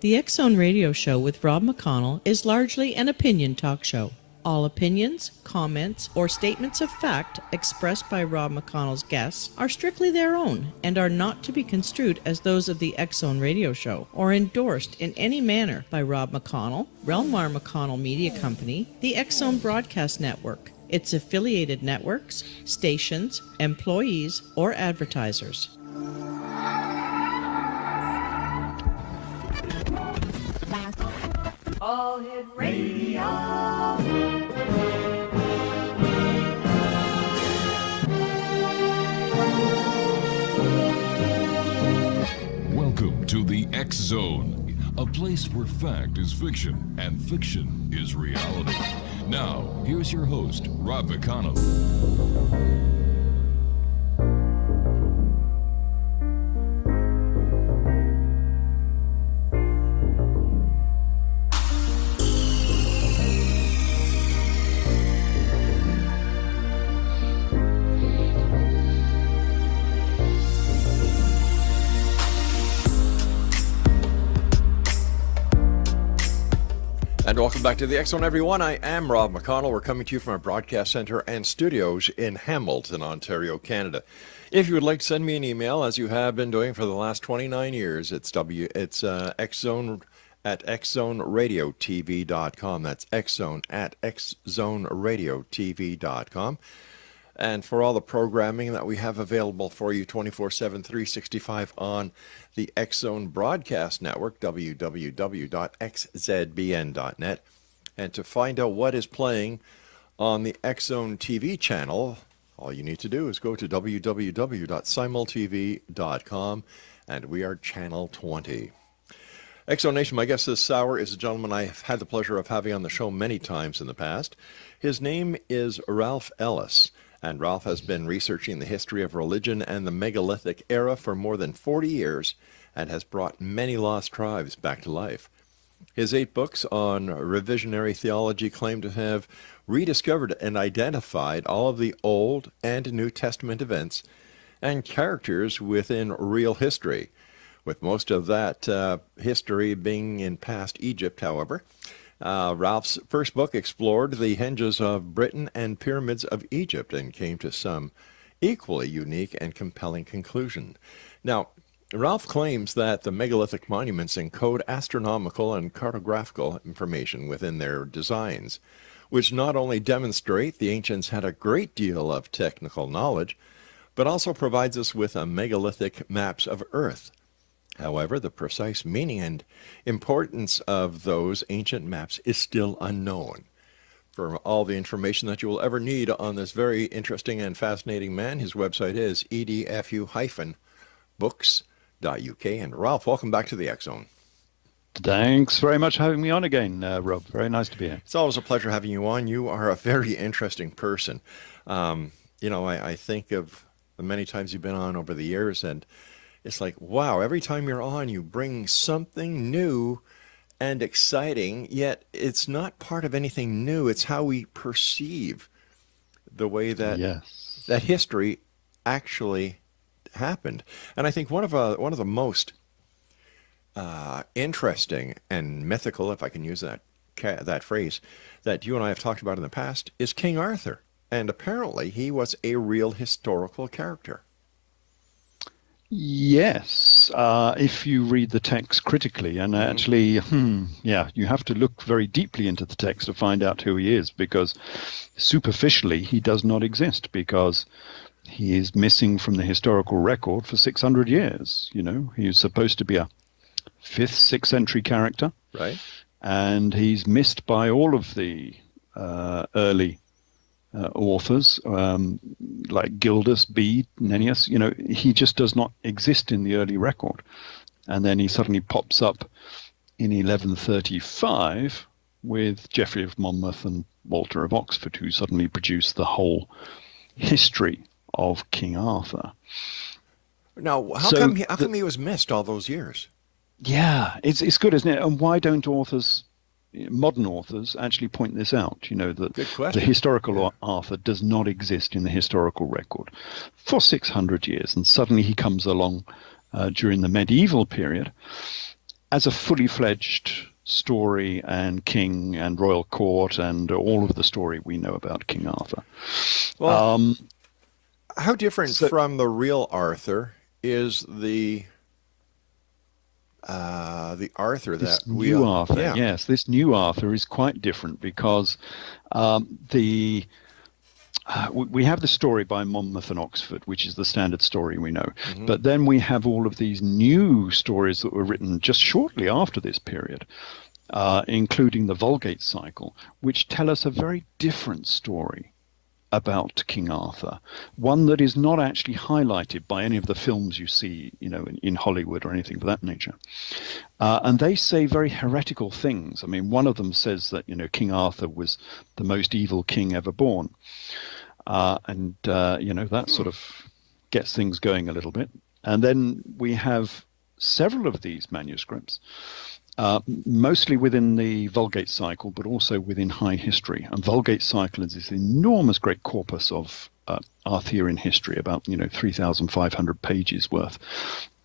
The X Zone Radio Show with Rob McConnell is largely an opinion talk show. All opinions, comments, or statements of fact expressed by Rob McConnell's guests are strictly their own and are not to be construed as those of the X Zone Radio Show or endorsed in any manner by Rob McConnell, rel-mar McConnell Media Company, the X Zone Broadcast Network, its affiliated networks, stations, employees, or advertisers. All Hit Radio. Welcome to the X Zone, a place where fact is fiction and fiction is reality. Now, here's your host, Rob McConnell. And welcome back to the X Zone, everyone. I am Rob McConnell. We're coming to you from our broadcast center and studios in Hamilton, Ontario, Canada. If you would like to send me an email, as you have been doing for the last 29 years, it's xzone at xzoneradiotv.com. That's xzone at xzoneradiotv.com. And for all the programming that we have available for you 24/7, 365 on the X Zone Broadcast Network, www.xzbn.net. And to find out what is playing on the X Zone TV channel, all you need to do is go to www.simultv.com, and we are channel 20. X Zone Nation, my guest this hour is a gentleman I've had the pleasure of having on the show many times in the past. His name is Ralph Ellis. And Ralph has been researching the history of religion and the megalithic era for more than 40 years and has brought many lost tribes back to life. His 8 books on revisionary theology claim to have rediscovered and identified all of the Old and New Testament events and characters within real history, with most of that history being in past Egypt, however. Ralph's first book explored the hinges of Britain and pyramids of Egypt and came to some equally unique and compelling conclusion. Now, Ralph claims that the megalithic monuments encode astronomical and cartographical information within their designs, which not only demonstrate the ancients had a great deal of technical knowledge, but also provides us with a megalithic maps of Earth. However, the precise meaning and importance of those ancient maps is still unknown. For all the information that you will ever need on this very interesting and fascinating man, his website is edfu-books.uk. And Ralph, welcome back to the X Zone. Thanks very much for having me on again, Rob. Very nice to be here. It's always a pleasure having you on. You are a very interesting person. I think of the many times you've been on over the years, and it's like, wow, every time you're on, you bring something new and exciting, yet it's not part of anything new. It's how we perceive the way that that history actually happened. And I think one of the most interesting and mythical, if I can use that phrase, that you and I have talked about in the past is King Arthur. And apparently he was a real historical character. Yes, if you read the text critically, and actually, you have to look very deeply into the text to find out who he is, because superficially he does not exist, because he is missing from the historical record for 600 years. You know, he's supposed to be a 5th, 6th century character, right? And he's missed by all of the early authors like Gildas, Bede, Nennius. You know, he just does not exist in the early record. And then he suddenly pops up in 1135 with Geoffrey of Monmouth and Walter of Oxford, who suddenly produce the whole history of King Arthur. Now, how come he was missed all those years? Yeah, it's good, isn't it? And why don't authors modern authors actually point this out, that Good question. the historical Arthur does not exist in the historical record for 600 years. And suddenly he comes along during the medieval period as a fully fledged story and king and royal court and all of the story we know about King Arthur. Well, how different from the real Arthur is the Arthur this that we new Arthur? Yeah. Yes, this new Arthur is quite different because we have the story by Monmouth and Oxford, which is the standard story we know. Mm-hmm. But then we have all of these new stories that were written just shortly after this period, including the Vulgate cycle, which tell us a very different story about King Arthur, one that is not actually highlighted by any of the films you see, in Hollywood or anything of that nature. And they say very heretical things. I mean, one of them says that, King Arthur was the most evil king ever born. That sort of gets things going a little bit. And then we have several of these manuscripts, mostly within the Vulgate cycle, but also within High History. And Vulgate cycle is this enormous great corpus of Arthurian history, about 3,500 pages worth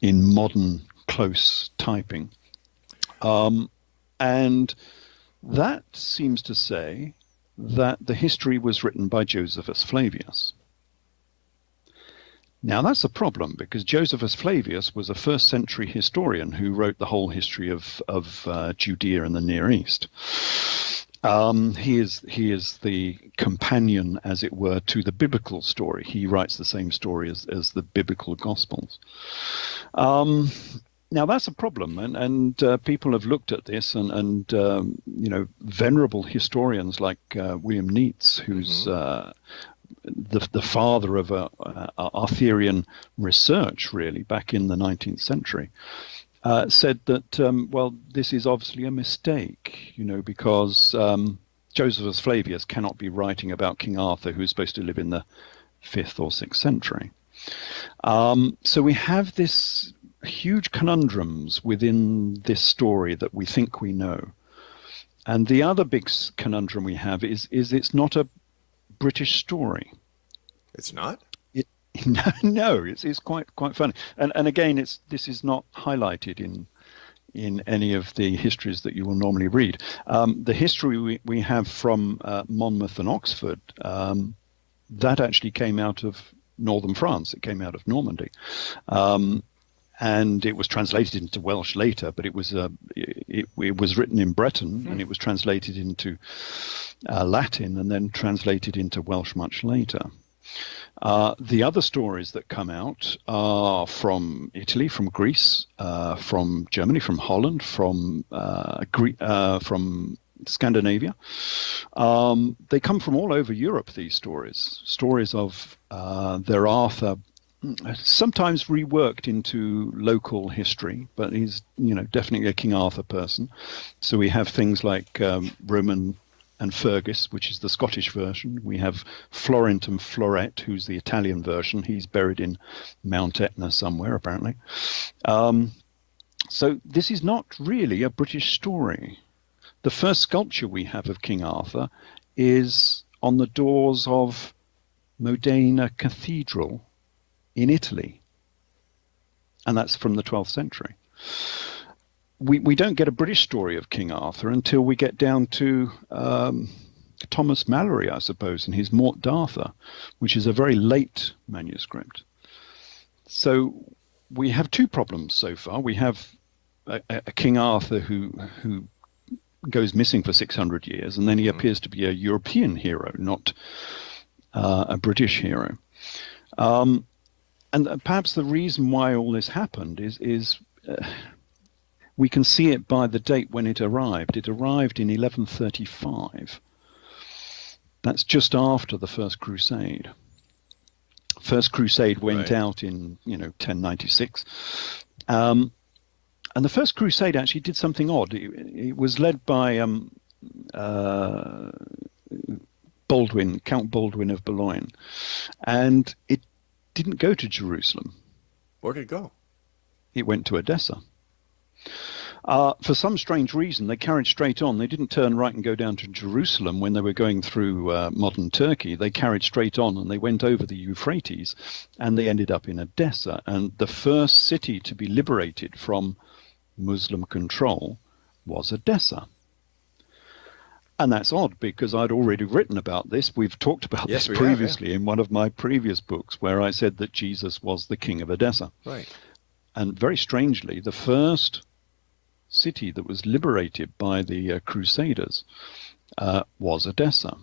in modern close typing. And that seems to say that the history was written by Josephus Flavius. Now that's a problem, because Josephus Flavius was a first century historian who wrote the whole history of Judea and the Near East. He is the companion, as it were, to the biblical story. He writes the same story as the biblical Gospels. Now that's a problem, and people have looked at this, and venerable historians like William Neitz, who's the father of Arthurian research, really, back in the 19th century, said that, this is obviously a mistake, because Josephus Flavius cannot be writing about King Arthur, who's supposed to live in the 5th or 6th century. So we have this huge conundrums within this story that we think we know. And the other big conundrum we have is it's not a British story. It's not? No, it's quite funny. And again, this is not highlighted in any of the histories that you will normally read. The history we have from Monmouth and Oxford, that actually came out of northern France. It came out of Normandy. And it was translated into Welsh later, but it was written in Breton, and it was translated into Latin, and then translated into Welsh much later. The other stories that come out are from Italy, from Greece, from Germany, from Holland, from Scandinavia. They come from all over Europe, these stories of their Arthur, sometimes reworked into local history, but he's definitely a King Arthur person. So we have things like Roman and Fergus, which is the Scottish version. We have Florent and Floret, who's the Italian version. He's buried in Mount Etna somewhere, apparently. So this is not really a British story. The first sculpture we have of King Arthur is on the doors of Modena Cathedral in Italy, and that's from the 12th century. We don't get a British story of King Arthur until we get down to Thomas Mallory, I suppose, and his Morte d'Arthur, which is a very late manuscript. So we have two problems so far. We have a King Arthur who goes missing for 600 years, and then he appears to be a European hero, not a British hero. And perhaps the reason why all this happened is we can see it by the date when it arrived. It arrived in 1135. That's just after the First Crusade. First Crusade went out in 1096. And the First Crusade actually did something odd. It was led by Baldwin, Count Baldwin of Boulogne, and it didn't go to Jerusalem. Where did it go? It went to Edessa. For some strange reason, they carried straight on. They didn't turn right and go down to Jerusalem when they were going through modern Turkey. They carried straight on and they went over the Euphrates and they ended up in Edessa. And the first city to be liberated from Muslim control was Edessa. And that's odd because I'd already written about this. We've talked about this previously in one of my previous books where I said that Jesus was the king of Edessa. Right. And very strangely, the first city that was liberated by the Crusaders was Edessa.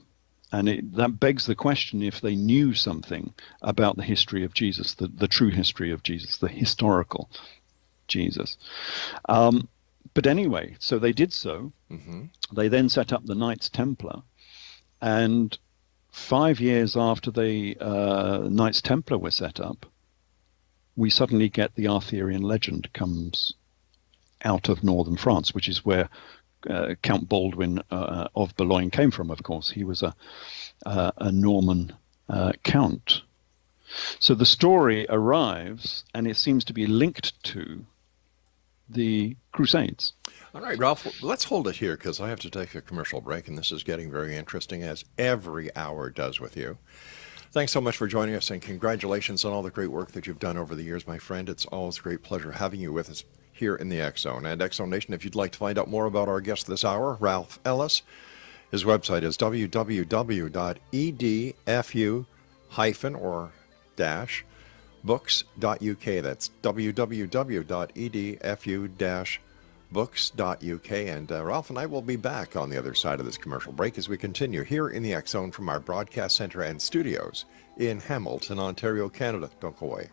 And that begs the question if they knew something about the history of Jesus, the true history of Jesus, the historical Jesus. But anyway, so they did so. Mm-hmm. They then set up the Knights Templar. And 5 years after the Knights Templar were set up, we suddenly get the Arthurian legend comes out of northern France, which is where Count Baldwin of Boulogne came from, of course. He was a Norman count. So the story arrives, and it seems to be linked to the Crusades. All right, Ralph, let's hold it here because I have to take a commercial break, and this is getting very interesting, as every hour does with you. Thanks so much for joining us, and congratulations on all the great work that you've done over the years, my friend. It's always a great pleasure having you with us here in the X Zone. And X Zone Nation, if you'd like to find out more about our guest this hour, Ralph Ellis, his website is www.edfu-books.uk. That's www.edfu-books.uk. And Ralph and I will be back on the other side of this commercial break as we continue here in the X Zone from our broadcast center and studios in Hamilton, Ontario, Canada. Don't go away.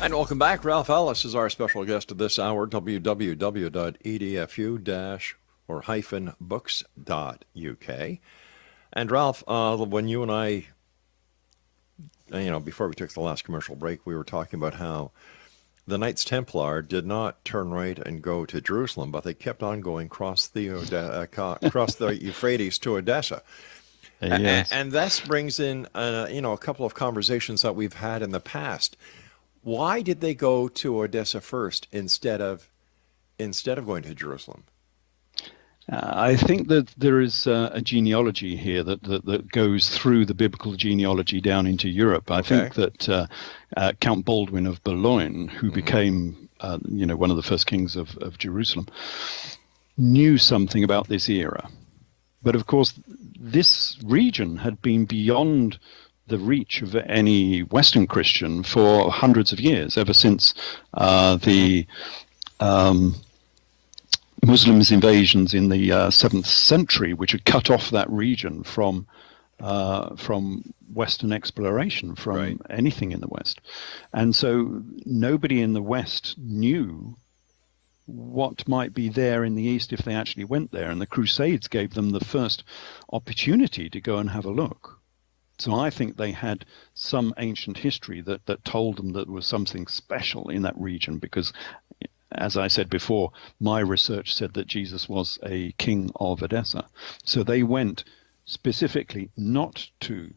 And welcome back. Ralph Ellis is our special guest of this hour, www.edfu-books.uk. And Ralph, when you and I, before we took the last commercial break, we were talking about how the Knights Templar did not turn right and go to Jerusalem, but they kept on going across the Euphrates to Edessa. Yes. And this brings in, a couple of conversations that we've had in the past. Why did they go to Edessa first instead of going to Jerusalem? I think that there is a genealogy here that goes through the biblical genealogy down into Europe. I think that Count Baldwin of Boulogne, who became one of the first kings of Jerusalem, knew something about this era. But of course, this region had been beyond the reach of any Western Christian for hundreds of years, ever since the Muslims' invasions in the 7th century, which had cut off that region from Western exploration, from anything in the West. And so nobody in the West knew what might be there in the East if they actually went there. And the Crusades gave them the first opportunity to go and have a look. So I think they had some ancient history that told them that there was something special in that region because, as I said before, my research said that Jesus was a king of Edessa. So they went specifically not to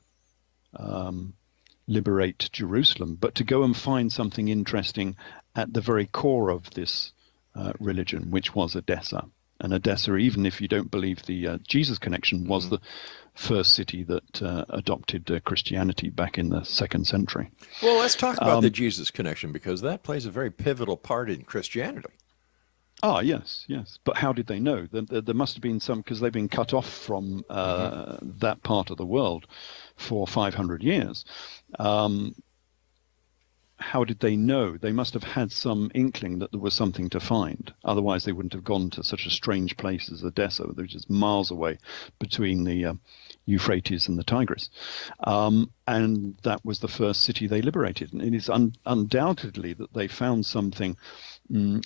liberate Jerusalem, but to go and find something interesting at the very core of this religion, which was Edessa. And Edessa, even if you don't believe the Jesus connection, was the first city that adopted Christianity back in the 2nd century. Well, let's talk about the Jesus connection, because that plays a very pivotal part in Christianity. Ah, yes. But how did they know? There must have been some, because they've been cut off from that part of the world for 500 years. How did they know? They must have had some inkling that there was something to find. Otherwise, they wouldn't have gone to such a strange place as Odessa, which is miles away between the Euphrates and the Tigris. And that was the first city they liberated. And it is undoubtedly that they found something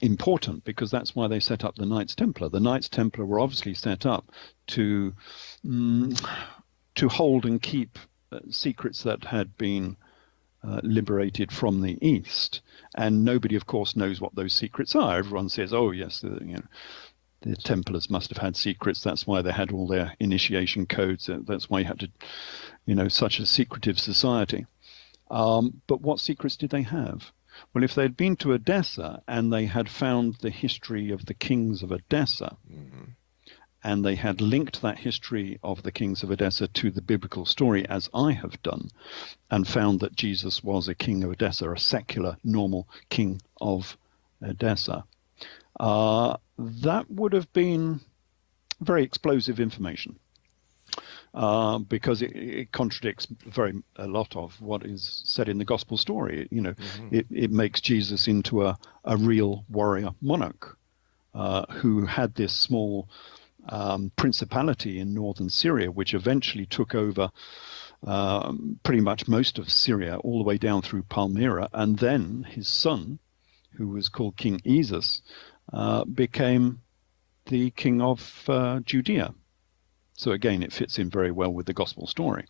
important, because that's why they set up the Knights Templar. The Knights Templar were obviously set up to hold and keep secrets that had been liberated from the East, and nobody, of course, knows what those secrets are. Everyone says, "Oh, yes, the Templars must have had secrets. That's why they had all their initiation codes. That's why you had to, such a secretive society." But what secrets did they have? Well, if they'd been to Odessa and they had found the history of the kings of Odessa, and they had linked that history of the kings of Odessa to the biblical story, as I have done, and found that Jesus was a king of Odessa, a secular, normal king of Odessa, that would have been very explosive information, because it contradicts a lot of what is said in the gospel story. It makes Jesus into a real warrior monarch who had this small principality in northern Syria, which eventually took over pretty much most of Syria, all the way down through Palmyra, and then his son, who was called King Ezus, became the king of Judea. So again, it fits in very well with the gospel story.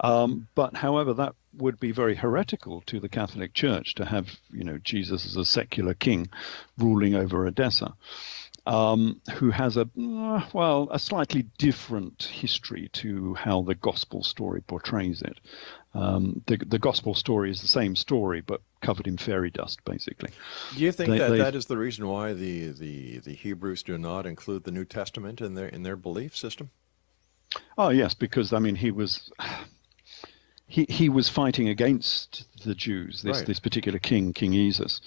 But however, that would be very heretical to the Catholic Church to have, Jesus as a secular king ruling over Odessa. Who has a slightly different history to how the gospel story portrays it. The gospel story is the same story, but covered in fairy dust, basically. Do you think that is the reason why the Hebrews do not include the New Testament in their belief system? Oh yes, because he was he was fighting against the Jews. This particular king, King Ezus.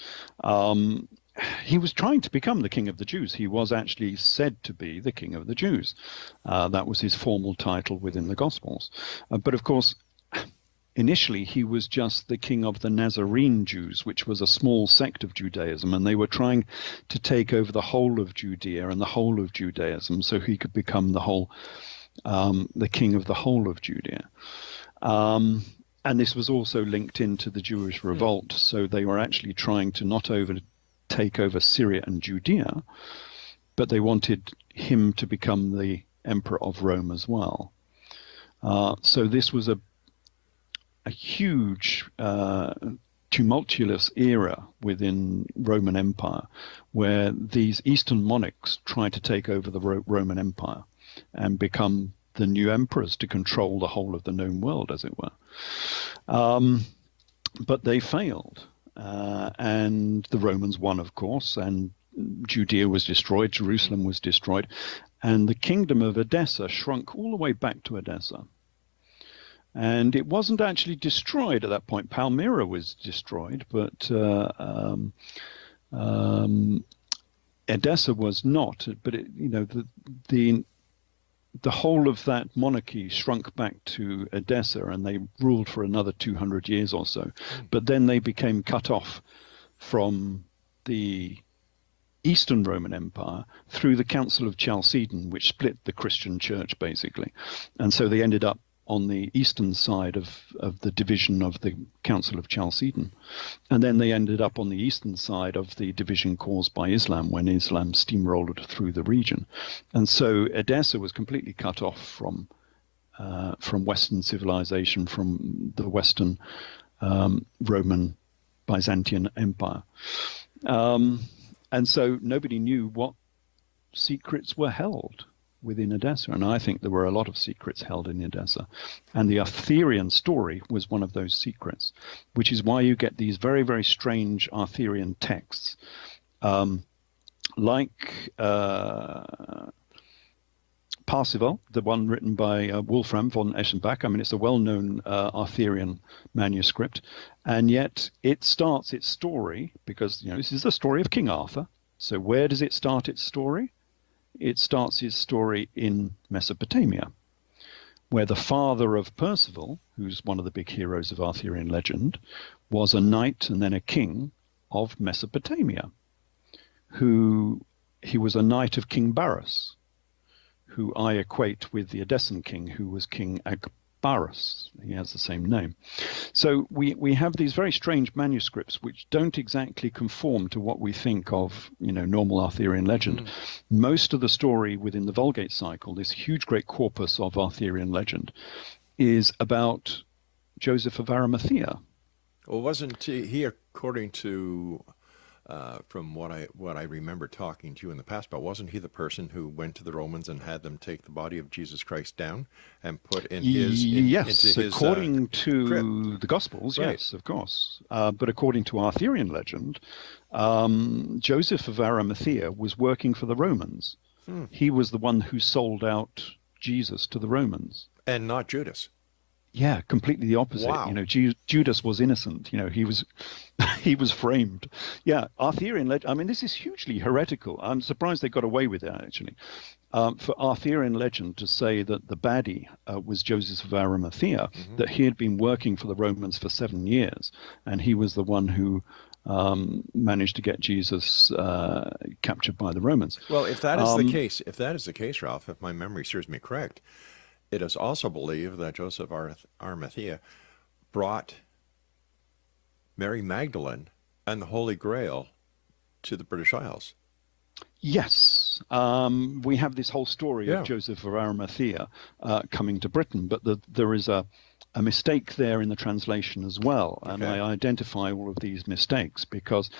He was trying to become the king of the Jews. He was actually said to be the king of the Jews. That was his formal title within the Gospels. But of course, initially he was just the king of the Nazarene Jews, which was a small sect of Judaism, and they were trying to take over the whole of Judea and the whole of Judaism, so he could become the king of the whole of Judea. And this was also linked into the Jewish revolt, so they were actually trying to not take over Syria and Judea, but they wanted him to become the emperor of Rome as well. So this was a huge tumultuous era within Roman Empire, where these Eastern monarchs tried to take over the Roman Empire and become the new emperors to control the whole of the known world, as it were. But they failed. And the Romans won, of course, and Judea was destroyed, Jerusalem was destroyed, and the kingdom of Edessa shrunk all the way back to Edessa. And it wasn't actually destroyed at that point. Palmyra was destroyed, but Edessa was not. But the whole of that monarchy shrunk back to Edessa, and they ruled for another 200 years or so. But then they became cut off from the Eastern Roman Empire through the Council of Chalcedon, which split the Christian church, basically. And so they ended up on the eastern side of the division of the Council of Chalcedon. And then they ended up on the eastern side of the division caused by Islam, when Islam steamrolled through the region. And so Edessa was completely cut off from Western civilization, from the Western Roman Byzantine Empire. And so nobody knew what secrets were held within Edessa, and I think there were a lot of secrets held in Edessa, and the Arthurian story was one of those secrets, which is why you get these very, very strange Arthurian texts, like Parsifal, the one written by Wolfram von Eschenbach. I mean, it's a well-known Arthurian manuscript, and yet it starts its story, because this is the story of King Arthur. So where does it start its story? It starts his story in Mesopotamia, where the father of Percival, who's one of the big heroes of Arthurian legend, was a knight and then a king of Mesopotamia, he was a knight of King Barus, who I equate with the Edessan king, who was King Agbarus. He has the same name. So we have these very strange manuscripts which don't exactly conform to what we think of, normal Arthurian legend. Most of the story within the Vulgate cycle, this huge great corpus of Arthurian legend, is about Joseph of Arimathea. Well, wasn't he, according to from what I remember talking to you in the past about, wasn't he the person who went to the Romans and had them take the body of Jesus Christ down and put in his into his according to crypt? the Gospels, Right. yes, of course. But according to Arthurian legend, Joseph of Arimathea was working for the Romans. He was the one who sold out Jesus to the Romans. And not Judas. Yeah, completely the opposite. Wow. Judas was innocent. He was he was framed. Yeah, Arthurian legend. I mean, this is hugely heretical. I'm surprised they got away with it, actually. For Arthurian legend to say that the baddie was Joseph of Arimathea, that he had been working for the Romans for 7 years, and he was the one who managed to get Jesus captured by the Romans. Well, if that is the case, Ralph, if my memory serves me correct, it is also believed that Joseph Arimathea brought Mary Magdalene and the Holy Grail to the British Isles. Yes, we have this whole story of Joseph of Arimathea coming to Britain, but there is a mistake there in the translation as well, and I identify all of these mistakes because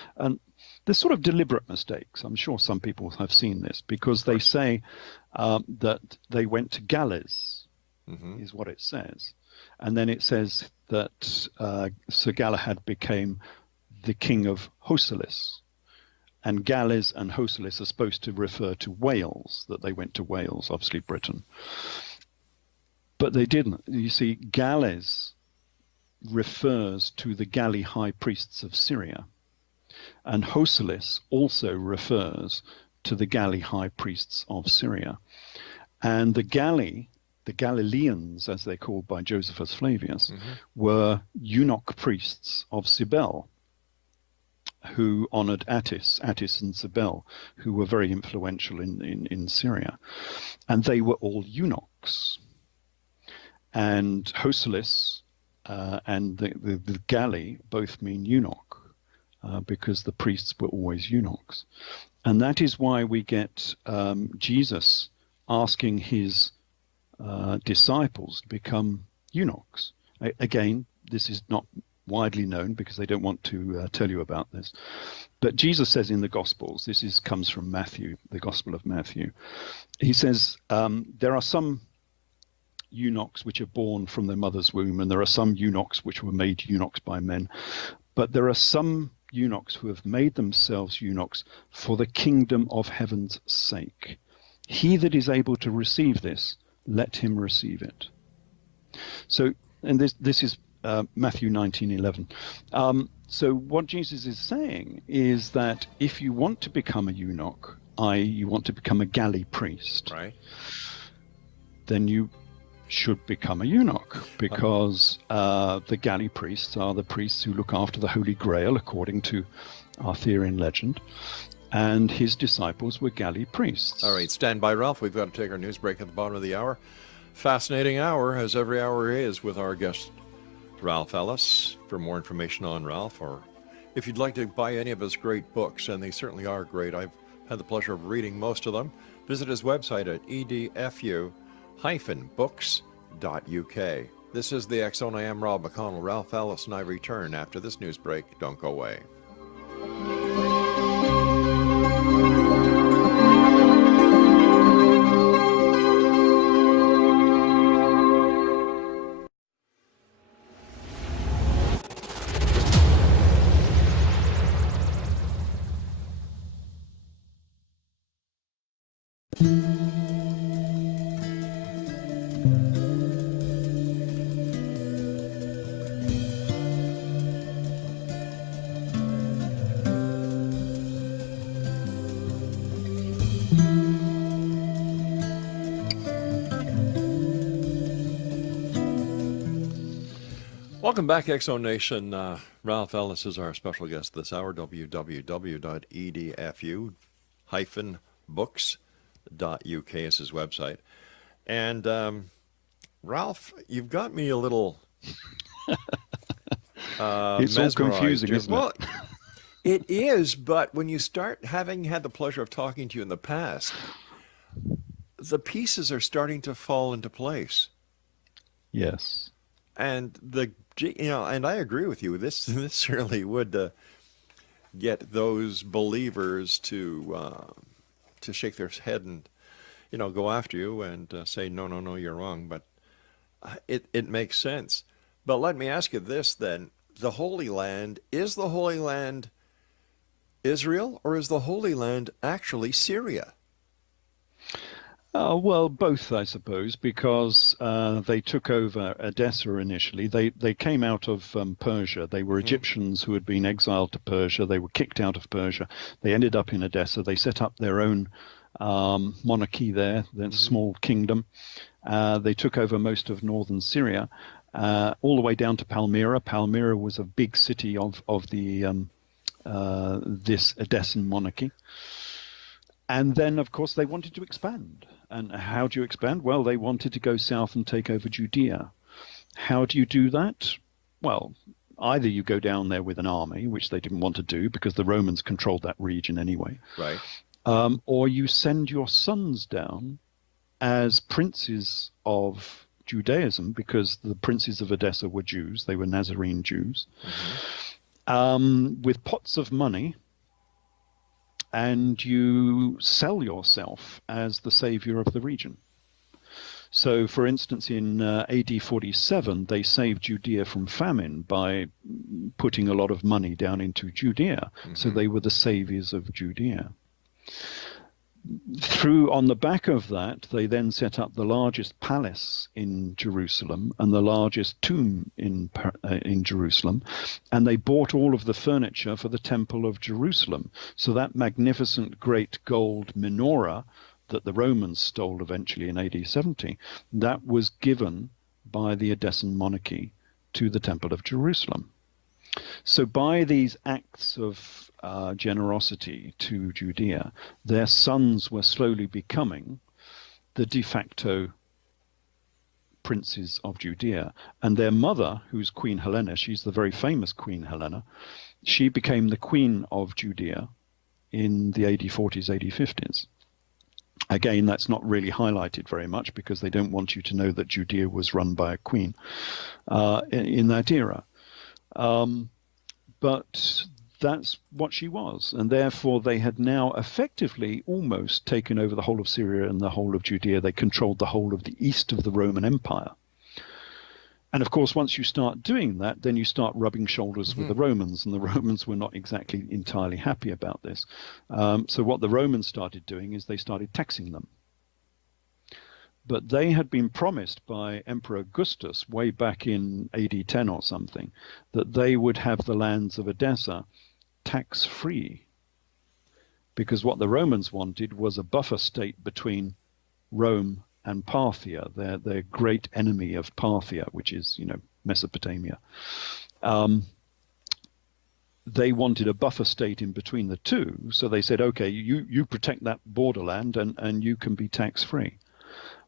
they're sort of deliberate mistakes. I'm sure some people have seen this, because they say that they went to Galles, is what it says, and then it says that Sir Galahad became the king of Hosalis. And Galles and Hosalis are supposed to refer to Wales, that they went to Wales, obviously Britain. But they didn't. You see, Galles refers to the Galli high priests of Syria. And Hosalis also refers to the Galli high priests of Syria. And the Galli, the Galileans, as they're called by Josephus Flavius, were eunuch priests of Cybele, who honored Attis and Cybele, who were very influential in Syria. And they were all eunuchs. And Hosalis and the Galli both mean eunuch, because the priests were always eunuchs. And that is why we get Jesus asking his disciples to become eunuchs. Again, this is not widely known because they don't want to tell you about this. But Jesus says in the Gospels, comes from Matthew, the Gospel of Matthew. He says, there are some eunuchs which are born from their mother's womb, and there are some eunuchs which were made eunuchs by men. But there are some eunuchs who have made themselves eunuchs for the kingdom of heaven's sake. He that is able to receive this, let him receive it. So, and this is Matthew 19:11. So what Jesus is saying is that if you want to become a eunuch, i.e. you want to become a galley priest, right, then you should become a eunuch, because the galley priests are the priests who look after the Holy Grail, according to Arthurian legend, and his disciples were galley priests. All right, stand by, Ralph. We've got to take our news break at the bottom of the hour. Fascinating hour, as every hour is, with our guest Ralph Ellis. For more information on Ralph, or if you'd like to buy any of his great books, and they certainly are great, I've had the pleasure of reading most of them, visit his website at edfu-books.uk. This is the X Zone. I am Rob McConnell. Ralph Ellis and I return after this news break. Don't go away. Welcome back, Exo Nation. Ralph Ellis is our special guest this hour. www.edfu-books.uk is his website. And Ralph, you've got me a little It's all mesmerized confusing, here. isn't Well, it? it is, but when you start having had the pleasure of talking to you in the past, the pieces are starting to fall into place. Yes. And and I agree with you. This certainly would get those believers to shake their head and go after you and say no, you're wrong. But it makes sense. But let me ask you this then: the Holy Land, is the Holy Land Israel, or is the Holy Land actually Syria? Well, both, I suppose, because they took over Edessa initially. They came out of Persia. They were Egyptians who had been exiled to Persia. They were kicked out of Persia. They ended up in Edessa. They set up their own monarchy there, their small kingdom. They took over most of northern Syria, all the way down to Palmyra. Palmyra was a big city of the this Edessan monarchy. And then, of course, they wanted to expand. And how do you expand? Well, they wanted to go south and take over Judea. How do you do that? Well, either you go down there with an army, which they didn't want to do because the Romans controlled that region anyway. Right. Or you send your sons down as princes of Judaism, because the princes of Edessa were Jews. They were Nazarene Jews. With pots of money, and you sell yourself as the savior of the region. So, for instance, in AD 47, they saved Judea from famine by putting a lot of money down into Judea. So they were the saviors of Judea. On the back of that, they then set up the largest palace in Jerusalem and the largest tomb in Jerusalem, and they bought all of the furniture for the Temple of Jerusalem. So that magnificent great gold menorah that the Romans stole eventually in AD 70, that was given by the Edessan monarchy to the Temple of Jerusalem. So by these acts of generosity to Judea, their sons were slowly becoming the de facto princes of Judea. And their mother, who's Queen Helena, she's the very famous Queen Helena, she became the queen of Judea in the AD 40s, AD 50s. Again, that's not really highlighted very much because they don't want you to know that Judea was run by a queen in that era. But that's what she was, and therefore they had now effectively almost taken over the whole of Syria and the whole of Judea. They controlled the whole of the east of the Roman Empire. And of course, once you start doing that, then you start rubbing shoulders with the Romans, and the Romans were not exactly entirely happy about this. So what the Romans started doing is they started taxing them. But they had been promised by Emperor Augustus way back in AD 10 or something that they would have the lands of Edessa tax-free, because what the Romans wanted was a buffer state between Rome and Parthia, their great enemy of Parthia, which is, Mesopotamia. They wanted a buffer state in between the two, so they said, okay, you protect that borderland and you can be tax-free.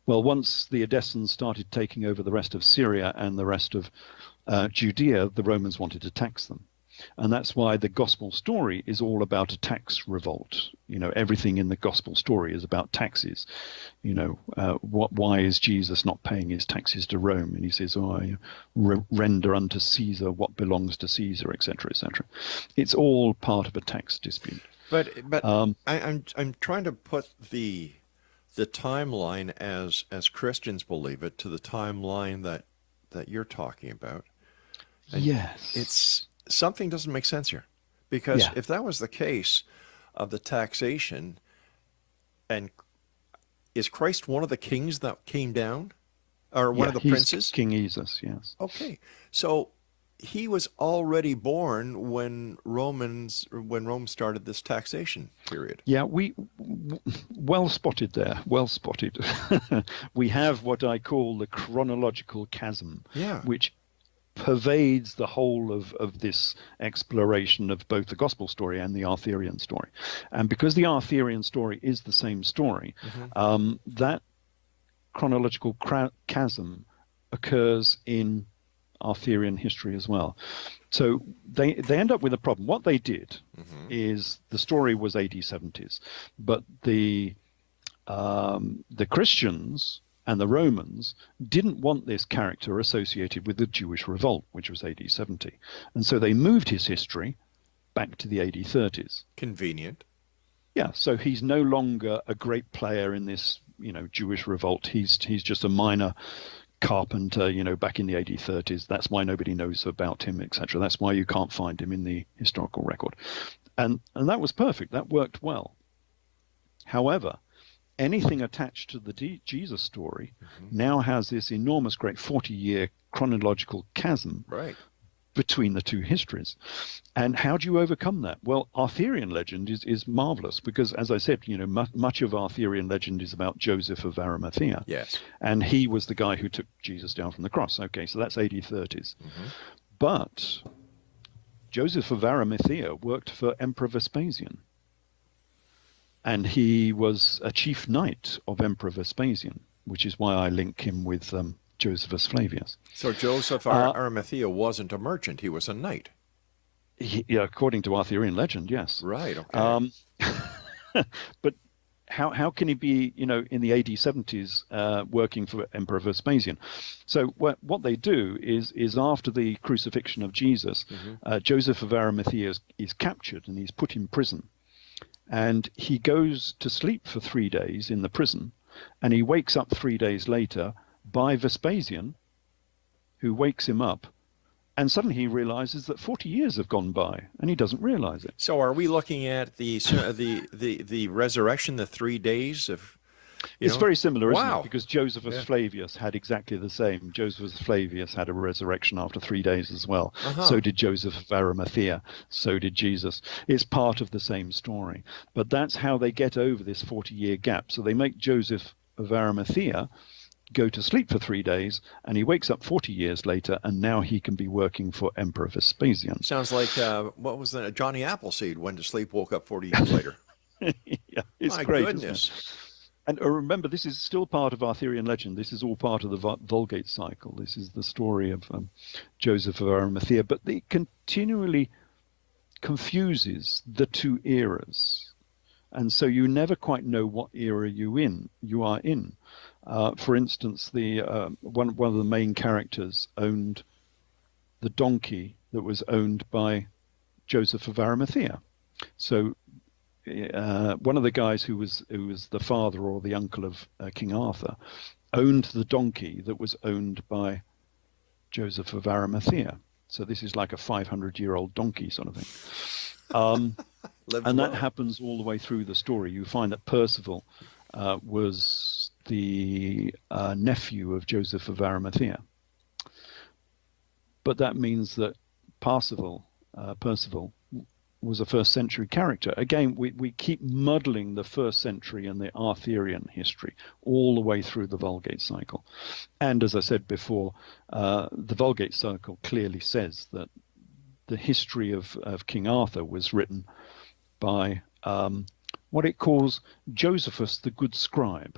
Well, once the Edessans started taking over the rest of Syria and the rest of Judea, the Romans wanted to tax them. And that's why the gospel story is all about a tax revolt. Everything in the gospel story is about taxes. Why is Jesus not paying his taxes to Rome? And he says, render unto Caesar what belongs to Caesar, etc., etc. It's all part of a tax dispute. But I'm trying to put the timeline as Christians believe it to the timeline that you're talking about. And yes. Something doesn't make sense here, because if that was the case of the taxation, and is Christ one of the kings that came down, or one of the princes? King Jesus, yes. Okay, so he was already born when Rome started this taxation period. Yeah, well spotted there. Well spotted. We have what I call the chronological chasm, which pervades the whole of this exploration of both the gospel story and the Arthurian story. And because the Arthurian story is the same story, that chronological chasm occurs in Arthurian history as well. So they end up with a problem. What they did is the story was AD 70s, but the Christians and the Romans didn't want this character associated with the Jewish revolt, which was AD 70. And so they moved his history back to the AD 30s. Convenient. Yeah, so he's no longer a great player in this, Jewish revolt. He's just a minor carpenter, back in the AD 30s. That's why nobody knows about him, etc. That's why you can't find him in the historical record. And that was perfect. That worked well. However, anything attached to the Jesus story now has this enormous, great 40-year chronological chasm between the two histories. And how do you overcome that? Well, Arthurian legend is marvelous because, as I said, much of Arthurian legend is about Joseph of Arimathea. Yes. And he was the guy who took Jesus down from the cross. Okay, so that's AD 30s. But Joseph of Arimathea worked for Emperor Vespasian. And he was a chief knight of Emperor Vespasian, which is why I link him with Josephus Flavius. So Joseph Arimathea wasn't a merchant; he was a knight. Yeah, according to Arthurian legend, yes. Right. Okay. But how can he be, in the AD 70s, working for Emperor Vespasian? So what they do is after the crucifixion of Jesus, Joseph of Arimathea is captured and he's put in prison. And he goes to sleep for 3 days in the prison, and he wakes up 3 days later by Vespasian, who wakes him up, and suddenly he realizes that 40 years have gone by, and he doesn't realize it. So are we looking at the resurrection, the 3 days of? It's very similar, isn't Wow. it? Because Josephus Flavius had exactly the same. Josephus Flavius had a resurrection after 3 days as well. So did Joseph of Arimathea. So did Jesus. It's part of the same story. But that's how they get over this 40-year gap. So they make Joseph of Arimathea go to sleep for 3 days, and he wakes up 40 years later, and now he can be working for Emperor Vespasian. Sounds like, what was that? Johnny Appleseed went to sleep, woke up 40 years later. Yeah, it's My great, goodness. isn't it? And remember, this is still part of Arthurian legend. This is all part of the Vulgate cycle. This is the story of Joseph of Arimathea. But it continually confuses the two eras. And so you never quite know what era you are in. For instance, one of the main characters owned the donkey that was owned by Joseph of Arimathea. So one of the guys who was the father or the uncle of King Arthur owned the donkey that was owned by Joseph of Arimathea. So this is like a 500-year-old donkey sort of thing. And that happens all the way through the story. You find that Percival was the nephew of Joseph of Arimathea. But that means that Percival was a first century character. Again, we keep muddling the first century and the Arthurian history all the way through the Vulgate cycle. And as I said before, the Vulgate cycle clearly says that the history of King Arthur was written by what it calls Josephus the Good Scribe.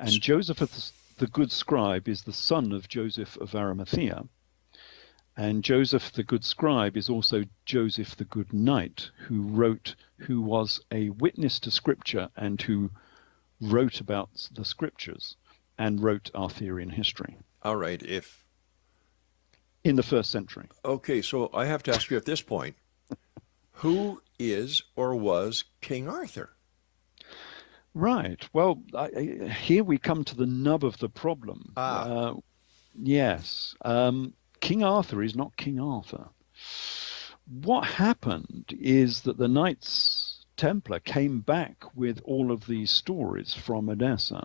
And Josephus the Good Scribe is the son of Joseph of Arimathea. And Joseph the Good Scribe is also Joseph the Good Knight, who was a witness to Scripture and who wrote about the Scriptures and wrote Arthurian history. All right. In the first century. Okay, so I have to ask you at this point, who is or was King Arthur? Right. Well, here we come to the nub of the problem. Yes. King Arthur is not King Arthur. What happened is that the Knights Templar came back with all of these stories from Edessa.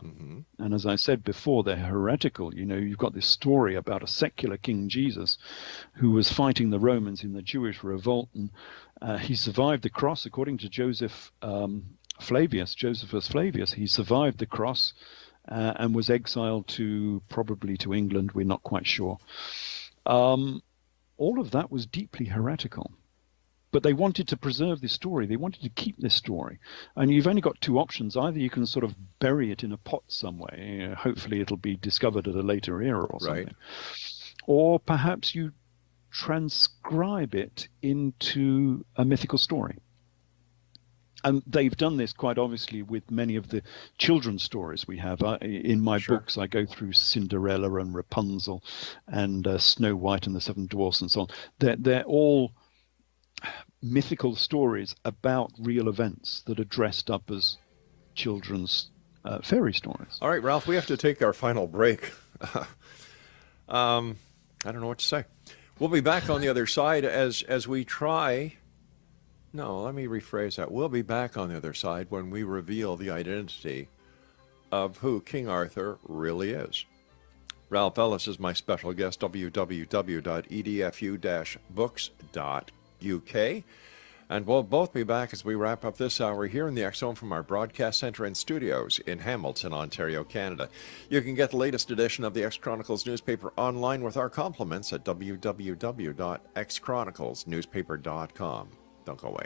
And as I said before, they're heretical. You've got this story about a secular King Jesus who was fighting the Romans in the Jewish revolt. And he survived the cross, according to Josephus Flavius. He survived the cross and was exiled probably to England. We're not quite sure. all of that was deeply heretical. But they wanted to preserve this story. They wanted to keep this story. And you've only got two options. Either you can sort of bury it in a pot somewhere. Hopefully it'll be discovered at a later era or something. Right. Or perhaps you transcribe it into a mythical story. And they've done this quite obviously with many of the children's stories we have. In my books, I go through Cinderella and Rapunzel and Snow White and the Seven Dwarfs and so on. They're all mythical stories about real events that are dressed up as children's fairy stories. All right, Ralph, we have to take our final break. I don't know what to say. We'll be back on the other side as we try. No, let me rephrase that. We'll be back on the other side when we reveal the identity of who King Arthur really is. Ralph Ellis is my special guest, www.edfu-books.uk. And we'll both be back as we wrap up this hour here in the X Zone from our broadcast center and studios in Hamilton, Ontario, Canada. You can get the latest edition of the X Chronicles newspaper online with our compliments at www.xchroniclesnewspaper.com. Don't go away.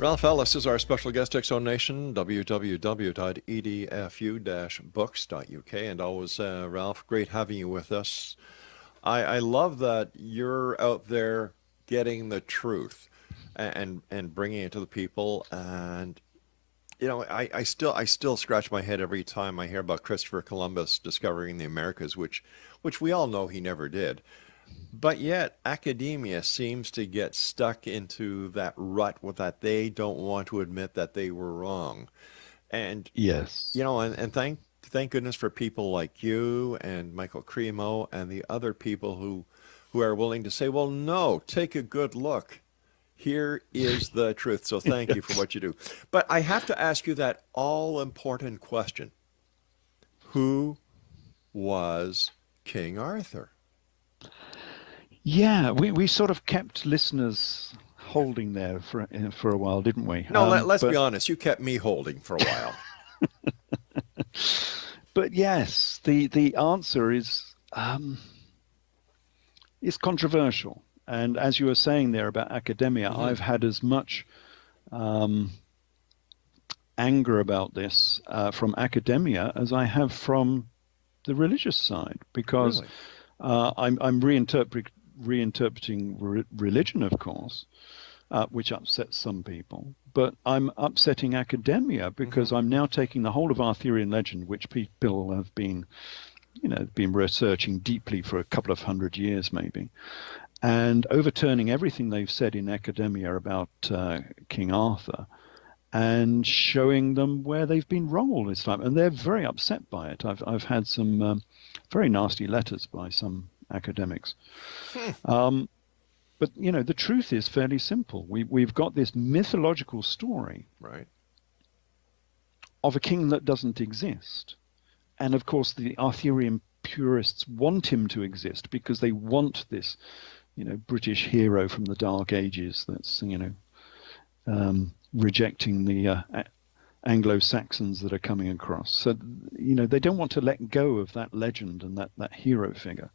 Ralph Ellis is our special guest, X Zone Nation, www.edfu-books.uk. And always, Ralph, great having you with us. I love that you're out there getting the truth and bringing it to the people. And, you know, I still scratch my head every time I hear about Christopher Columbus discovering the Americas, which we all know he never did. But yet, academia seems to get stuck into that rut with that they don't want to admit that they were wrong. And, yes, you know, and thank goodness for people like you and Michael Cremo and the other people who are willing to say, well, no, take a good look. Here is the truth. So thank you for what you do. But I have to ask you that all-important question. Who was King Arthur? Yeah, we sort of kept listeners holding there for a while, didn't we? No, let's be honest. You kept me holding for a while. But yes, the answer is controversial. And as you were saying there about academia, I've had as much anger about this from academia as I have from the religious side, because I'm reinterpreting religion, of course, which upsets some people, but I'm upsetting academia because I'm now taking the whole of Arthurian legend, which people have been researching deeply for a couple of hundred years maybe, and overturning everything they've said in academia about King Arthur and showing them where they've been wrong all this time. And they're very upset by it. I've had some very nasty letters by some academics. But, you know, the truth is fairly simple. We've got this mythological story of a king that doesn't exist. And, of course, the Arthurian purists want him to exist because they want this, you know, British hero from the Dark Ages that's, you know, rejecting the Anglo-Saxons that are coming across. So, you know, they don't want to let go of that legend and that hero figure.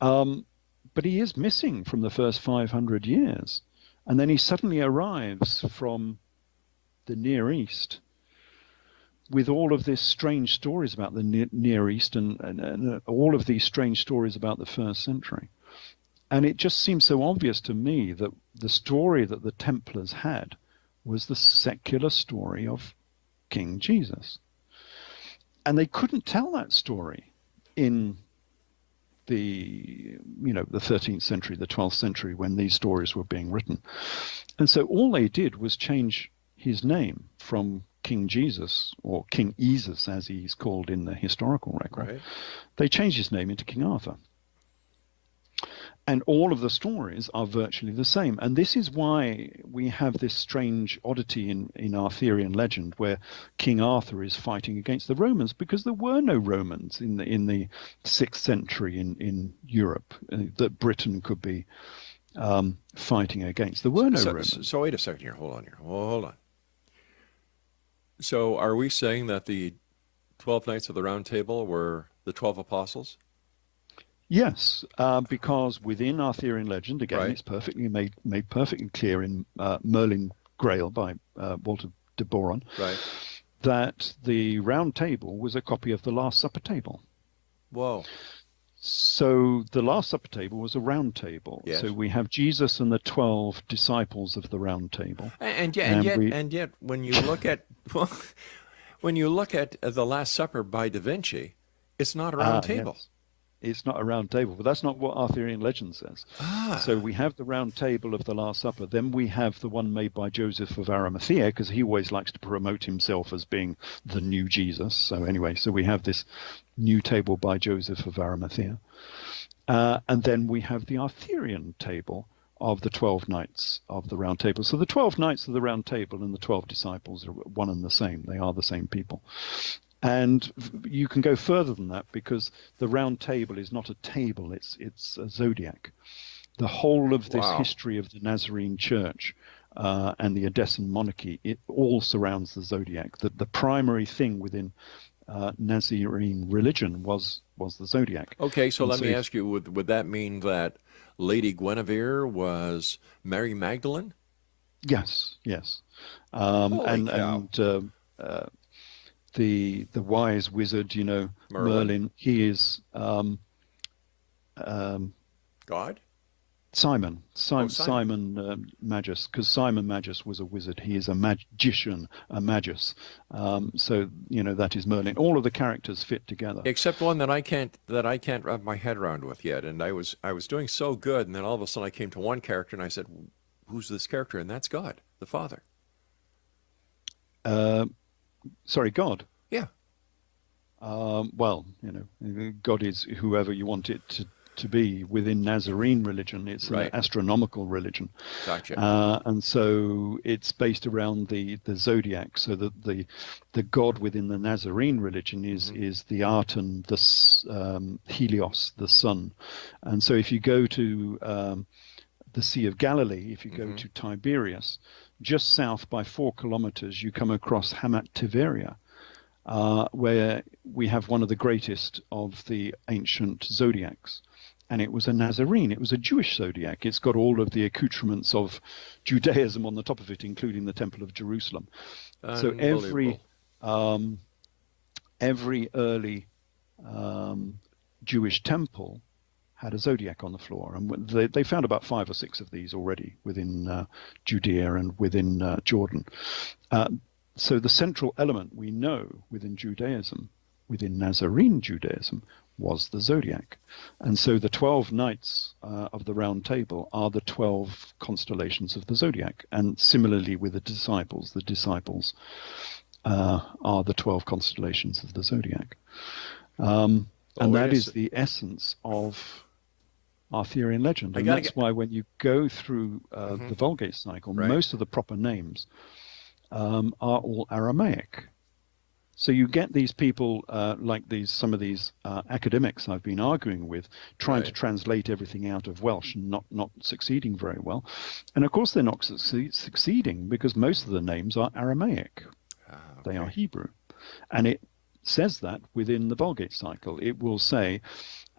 But he is missing from the first 500 years. And then he suddenly arrives from the Near East with all of these strange stories about the Near East and all of these strange stories about the first century. And it just seems so obvious to me that the story that the Templars had was the secular story of King Jesus. and they couldn't tell that story in the the 13th century, the 12th century, when these stories were being written. And so all they did was change his name from King Jesus, or King Esus as he's called in the historical record. Right. They changed his name into King Arthur. And all of the stories are virtually the same. And this is why we have this strange oddity in Arthurian legend, where King Arthur is fighting against the Romans, because there were no Romans in the 6th century in Europe that Britain could be fighting against. There were no Romans. So wait a second here. Hold on. So are we saying that the 12 Knights of the Round Table were the 12 apostles? Yes, because within Arthurian legend, again, Right. it's perfectly made perfectly clear in Merlin Grail by Walter de Boron, Right. that the Round Table was a copy of the Last Supper table. Whoa. So the Last Supper table was a round table. Yes. So we have Jesus and the 12 disciples of the Round Table. And yet, when you look at the Last Supper by Da Vinci, it's not a round table. Yes. It's not a round table, but that's not what Arthurian legend says. So we have the Round Table of the Last Supper. Then we have the one made by Joseph of Arimathea, because he always likes to promote himself as being the new Jesus. So anyway, so we have this new table by Joseph of Arimathea. And then we have the Arthurian table of the 12 Knights of the Round Table. So the 12 Knights of the Round Table and the 12 disciples are one and the same. They are the same people. And you can go further than that, because the Round Table is not a table, it's a zodiac. The whole of this history of the Nazarene Church and the Edessan monarchy, it all surrounds the zodiac. The primary thing within Nazarene religion was the zodiac. Okay, so let me ask you, would that mean that Lady Guinevere was Mary Magdalene? Yes. Holy cow. The wise wizard, Merlin, he is God? Simon Simon. Magus, because Simon Magus was a wizard. He is a magician, a magus. So that is Merlin. All of the characters fit together, Except one that I can't wrap my head around with yet. And I was doing so good, and then all of a sudden I came to one character and I said, "Who's this character?" And that's God, the Father. Sorry, God. Yeah. Well, God is whoever you want it to be. Within Nazarene religion, it's Right. an astronomical religion. Gotcha. And so it's based around the zodiac. So that the God within the Nazarene religion is the Aten, the Helios, the sun. And so if you go to the Sea of Galilee, if you go to Tiberias, just south by 4 kilometers, you come across Hamat Tiberia, where we have one of the greatest of the ancient zodiacs. And it was a Nazarene. It was a Jewish zodiac. It's got all of the accoutrements of Judaism on the top of it, including the Temple of Jerusalem. So every early Jewish temple had a zodiac on the floor, and they found about 5 or 6 of these already within Judea and within Jordan. So the central element we know within Judaism, within Nazarene Judaism, was the zodiac. And so the 12 Knights of the Round Table are the 12 constellations of the zodiac. And similarly with the disciples are the 12 constellations of the zodiac. And that is the essence of Arthurian legend. And that's why when you go through the Vulgate cycle, most of the proper names are all Aramaic. So you get these people like some of these academics I've been arguing with, trying to translate everything out of Welsh and not succeeding very well. And of course they're not succeeding, because most of the names are Aramaic. They are Hebrew. And it says that within the Vulgate cycle. It will say,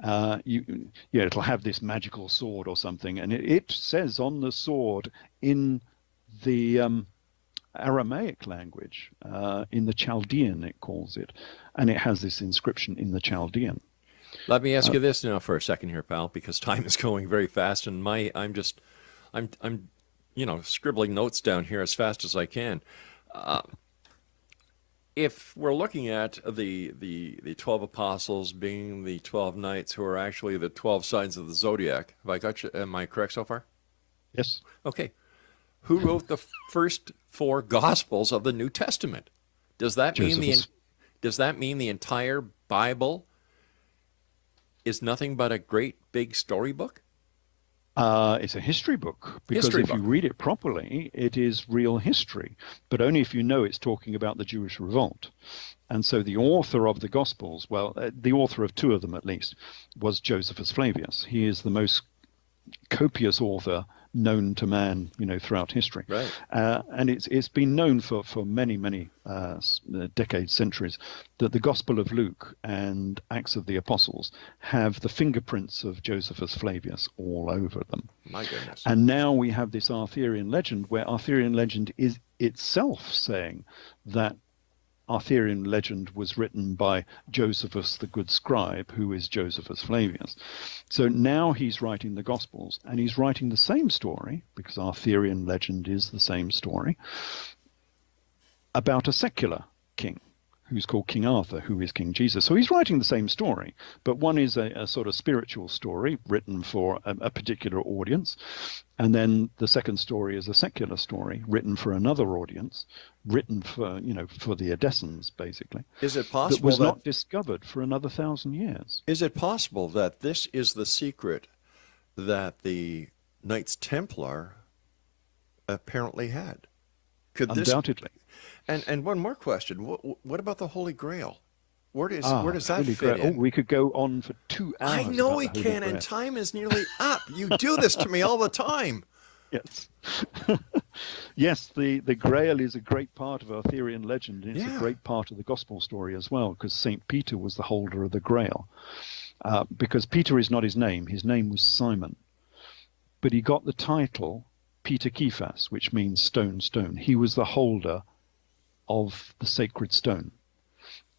it'll have this magical sword or something, and it says on the sword in the Aramaic language, in the Chaldean it calls it, and it has this inscription in the Chaldean. Let me ask you this now for a second here, pal, because time is going very fast, and I'm scribbling notes down here as fast as I can. if we're looking at the 12 apostles being the 12 knights who are actually the 12 signs of the zodiac, have I got you? Am I correct so far? Yes. Okay. Who wrote the first 4 gospels of the New Testament? Does that mean the entire Bible is nothing but a great big storybook? It's a history book, because if you read it properly, it is real history, but only if you know it's talking about the Jewish revolt. And so the author of the Gospels, well, the author of 2 of them at least, was Josephus Flavius. He is the most copious author known to man, throughout history. Right. And it's been known for many decades, centuries, that the Gospel of Luke and Acts of the Apostles have the fingerprints of Josephus Flavius all over them. My goodness. And now we have this Arthurian legend, where Arthurian legend is itself saying that Arthurian legend was written by Josephus the good scribe, who is Josephus Flavius. So now he's writing the Gospels, and he's writing the same story, because Arthurian legend is the same story, about a secular king who's called King Arthur, who is King Jesus. So he's writing the same story, but one is a sort of spiritual story written for a particular audience, and then the second story is a secular story written for another audience, written for the Edessans, basically. Is it possible that was not discovered for another 1,000 years? Is it possible that this is the secret that the Knights Templar apparently had? Undoubtedly. And one more question: what about the Holy Grail? Where does that fit Grail. in? Oh, we could go on for 2 hours. I know about we the Holy can, Grail. and time is nearly up. You do this to me all the time. Yes. Yes, the Grail is a great part of Arthurian legend. It's a great part of the gospel story as well, because St. Peter was the holder of the Grail. Because Peter is not his name was Simon. But he got the title Peter Kephas, which means stone. He was the holder of the sacred stone.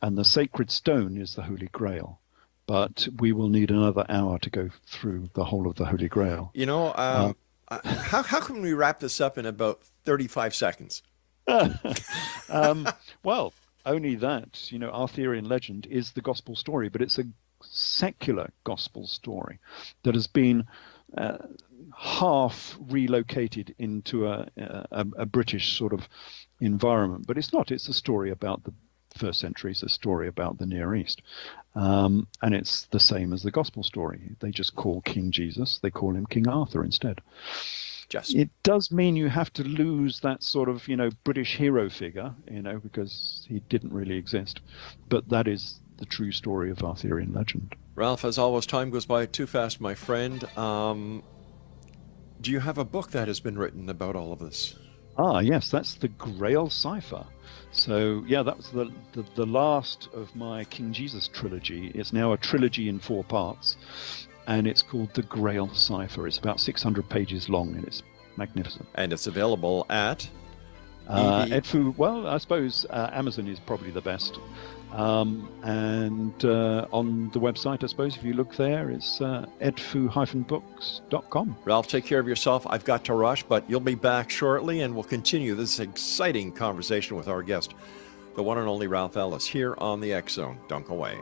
And the sacred stone is the Holy Grail. But we will need another hour to go through the whole of the Holy Grail. How can we wrap this up in about 35 seconds? Well, only that, Arthurian legend is the gospel story, but it's a secular gospel story that has been half relocated into a British sort of environment. But it's not. It's a story about the first century. It's a story about the Near East. And it's the same as the gospel story. They just call King Jesus, they call him King Arthur instead. It does mean you have to lose that sort of, British hero figure, because he didn't really exist. But that is the true story of Arthurian legend. Ralph, as always, time goes by too fast, my friend. Do you have a book that has been written about all of this? Yes, that's the Grail Cipher. So, yeah, that was the last of my King Jesus trilogy. It's now a trilogy in 4 parts, and it's called the Grail Cipher. It's about 600 pages long, and it's magnificent. And it's available at? Edfu, well, I suppose Amazon is probably the best. And on the website, I suppose, if you look there, it's edfu-books.com. Ralph, take care of yourself. I've got to rush, but you'll be back shortly, and we'll continue this exciting conversation with our guest, the one and only Ralph Ellis, here on the X Zone. Don't go away.